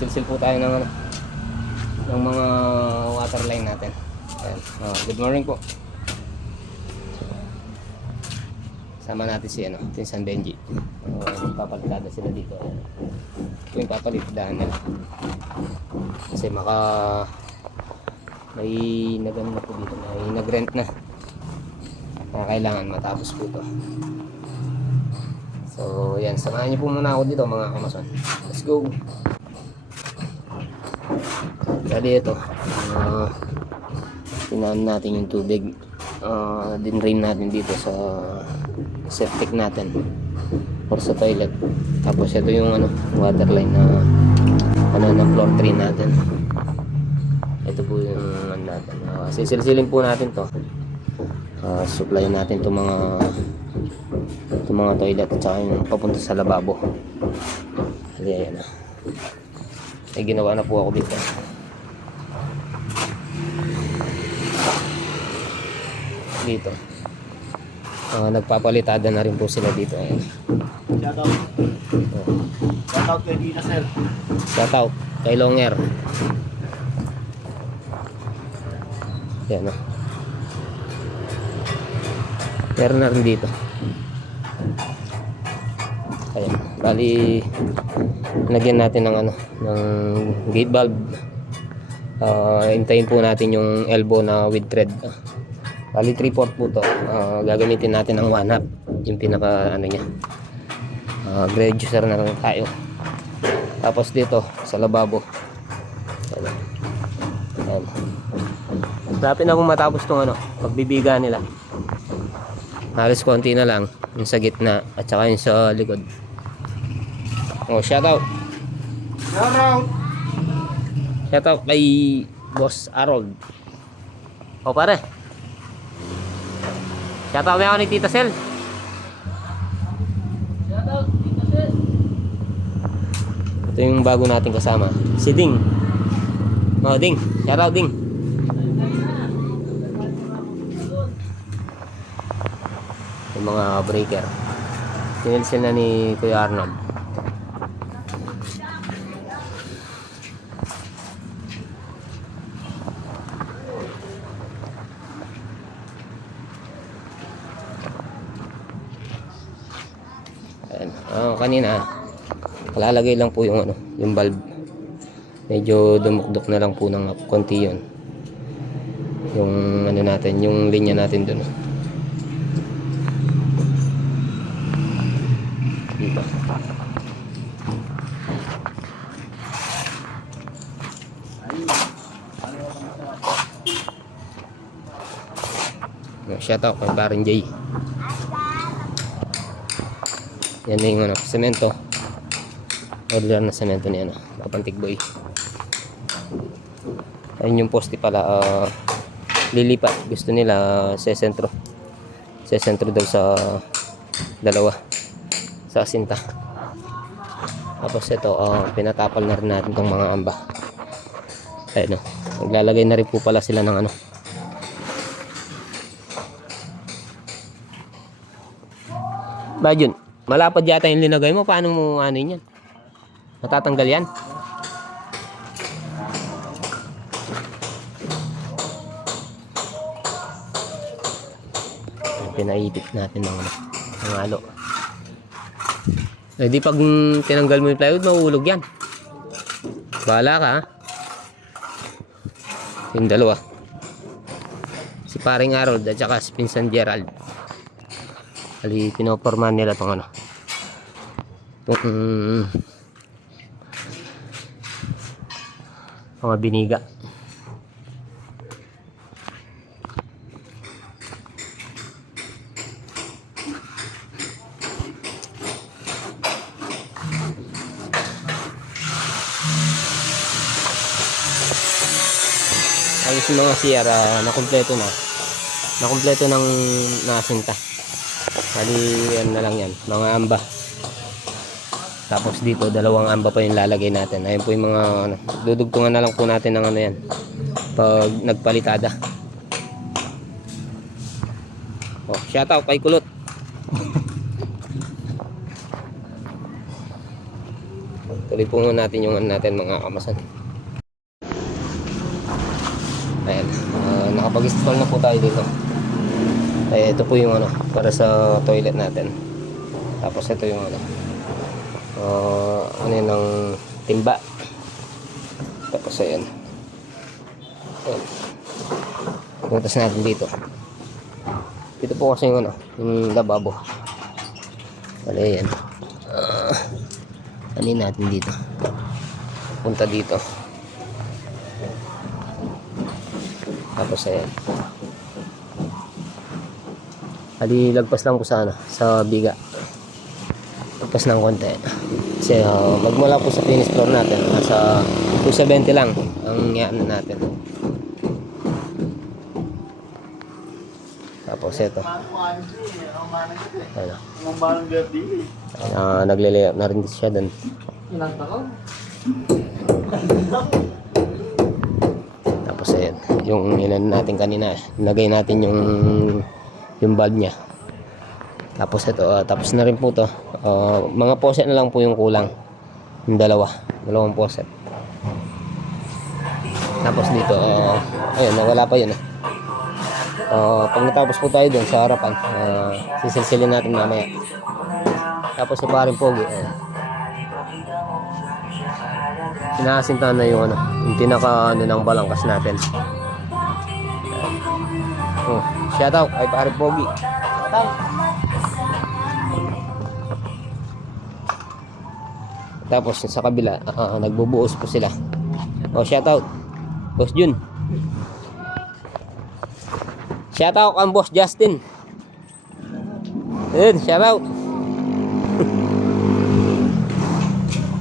Magsisilsil po tayo ng, ng mga water line natin. Ayan. Good morning po. Sama natin si San Benji. Papalitada sila dito. Ito yung papalitadahan nila. Kasi may nagano na po dito, may nagrent na. Kaya kailangan matapos po ito. So yan, samahan niyo po muna ako dito mga kamason. Let's go. Jadi ito, tinahan natin yung tubig. Dinrain natin dito sa septic natin or sa toilet. Tapos ito yung water line na ng floor 3 natin. Ito po yung natin. Sisilsilin po natin to. Supply natin itong mga toilet at saka yung papunta sa lababo. Kasi ayan ay ginawa na po ako dito. Dito nagpapalitada na rin po sila dito. Ayan. Shoutout kay Dina, sir. Shoutout kay Longer. Yan meron na rin dito. Ayan. Bali lagyan natin ng ng gate valve. Hintayin po natin yung elbow na with thread. Bali 3/4 po to. Gagamitin natin ang 1/2 yung pinaka niya. Grade user na lang tayo. Tapos dito sa lababo. Ayan. Lapit na kung matapos tong pagbibiga nila. Halos konti na lang yung sa gitna at saka yung sa likod. Shoutout. Shoutout kay Boss Harold. Pare. Shoutout mo ako ni Tita Sel. Shoutout Tita Sel. Ito yung bago nating kasama, si Ding. Ding. Shoutout Ding. Yung mga breaker. Sinilsil na ni Kuya Arnold. Kanina kalalagay lang po yung yung valve. Medyo dumukdok na lang po ng konti yun. Yung natin, yung linya natin dun. Dito. Shout out kay Baron J. Yan na yung semento. Order na semento niya Papantig Boy. Ayun yung poste pala, lilipat. Gusto nila sa sentro daw sa dalawa sa sinta. Tapos ito, pinatapal na rin natin tong mga amba. Ayun naglalagay na rin po pala sila ng Bajun, malapad yata yung linagay mo. Paano mo yan? Matatanggal yan? Pinaipit natin ng halo. Eh di pag tinanggal mo yung plywood, mahuhulog yan. Bahala ka Yung dalawa. Si paring Harold at saka si Pinsan Gerald. Kali pinopormahan nila itong mga biniga. Ayos yung mga CR nakumpleto ng nasinta. Kali na lang yan, mga amba. Tapos dito dalawang amba pa yung lalagay natin. Ayun po yung mga dudugtungan na lang po natin ng yan pag nagpalitada. Shout out kay Kulot. Tuloy po muna natin yung ano natin mga kamasan. Ayan, nakapag-install na po tayo dito. Ay, ito po yung ano, para sa toilet natin. Tapos ito yung ano, ano yun, ng timba. Tapos ayan. Ayan. Pumuntas natin dito. Dito po kasi yung ano, yung lababo. Wala yan. Ano natin dito? Punta dito. Tapos ayan. Ali, lagpas lang po sa ano, sa biga. Lagpas ng konti. Kasi magmula po sa finish floor natin, nasa 270 lang ang yan natin. Tapos ito. Ano? Nagle-layout na rin siya doon. Tapos ayan, yung ilan natin kanina, nilagay natin yung bulb niya. Tapos ito, tapos na rin po to. Mga poset na lang po yung kulang. Yung dalawang poset. Tapos dito, ayun, nawala pa yun. Pag natapos po tayo dun sa harapan, sisilsilin natin mamaya. Tapos sa paring pogi, sinasintahan na yung ano, yung pinaka ano ng balangkas natin. Shout out kay paring pogi. Tapos sa kabila, nagbubuos po sila. Shout out Boss Jun. Shout out ang Boss Justin. Ayun, shout out.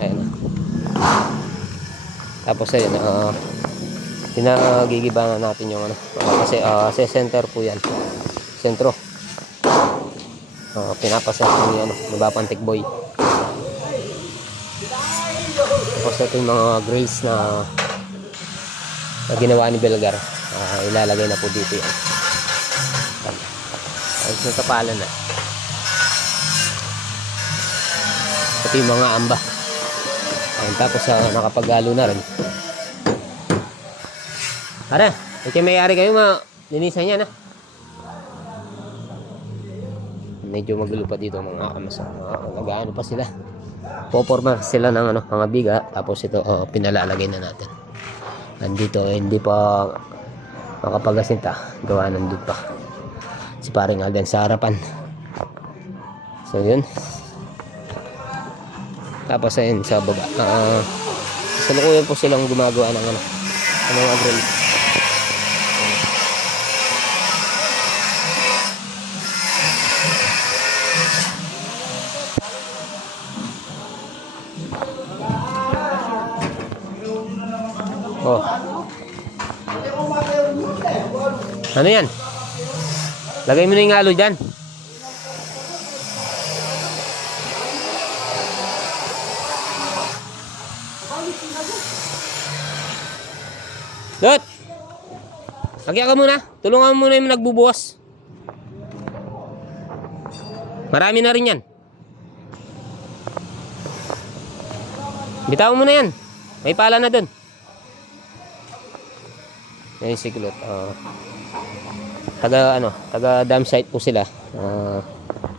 Ayun. Tapos ayun, pinagigiba natin yung ano, kasi sa center po yan. Sentro. Pinapasa yung ano, nabapantik boy. Tapos ito yung mga grace na ginawa ni Belgar. Ilalagay na po dito yan. Ayos na tapalan na. Ito yung mga amba. Ayun, tapos nakapagalo na rin. Para, okay, may-ari kayo linisan niya na. Medyo magulo pa dito mga kamasa. Nag-ano pa sila. Poporma sila ng ano, mga biga. Tapos ito, pinalalagay na natin. Andito, hindi pa makapagasinta. Gawa nandun pa. Si paring Alden sa harapan. So yun. Tapos ayun sa baba. Salukuyan po silang gumagawa ng ano, mga grill. Ano yan? Lagay mo na yung alo dyan. Dot! Lagyan ka muna. Tulungan mo muna yung nagbubuwas. Marami na rin yan. Bitawan mo na yan. May pala na dun. Ayun si Kulot. Taga dam site po sila.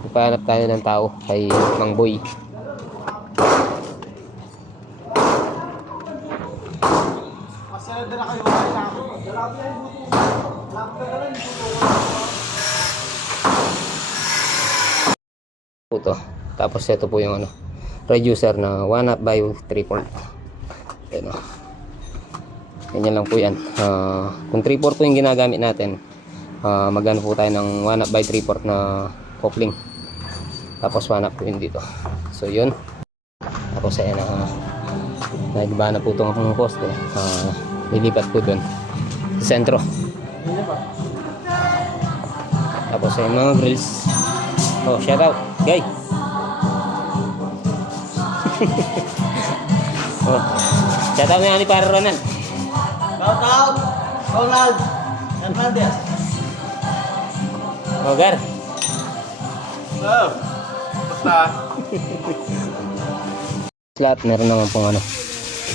Magpahanap tayo ng tao kay Mang Boy. Ito. Tapos ito po yung ano, reducer na 1/2 by 3/4. Ayan o. Ganyan lang po yan. Kung 3/4 po yung ginagamit natin, magano po tayo ng 1/2 by 3/4 na coupling. Tapos 1/2 po yun dito. So yun. Tapos ayan, naiba na po itong poste. Lilipat po dun sa sentro. Tapos ayan mga grills. Shout out guys. Shout out na ni para Ronald. Shout out Ronald Hernandez. Gar. Basta. slot, meron naman pong ano.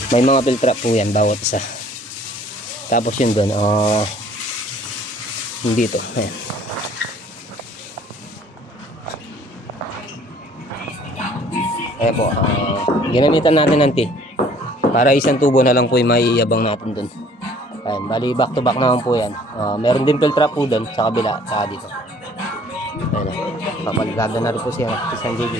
May mga filter po yan, bawat isa. Tapos yun doon, dito. Ayan. Ayan po, ginamitan natin ng T. Para isang tubo na lang po yung maiiyabang natin doon. Ayan, bali back to back naman po yan. Meron din filter po doon sa kabila, saka dito. Ayan, papaligagan na rin po siya, isang JB.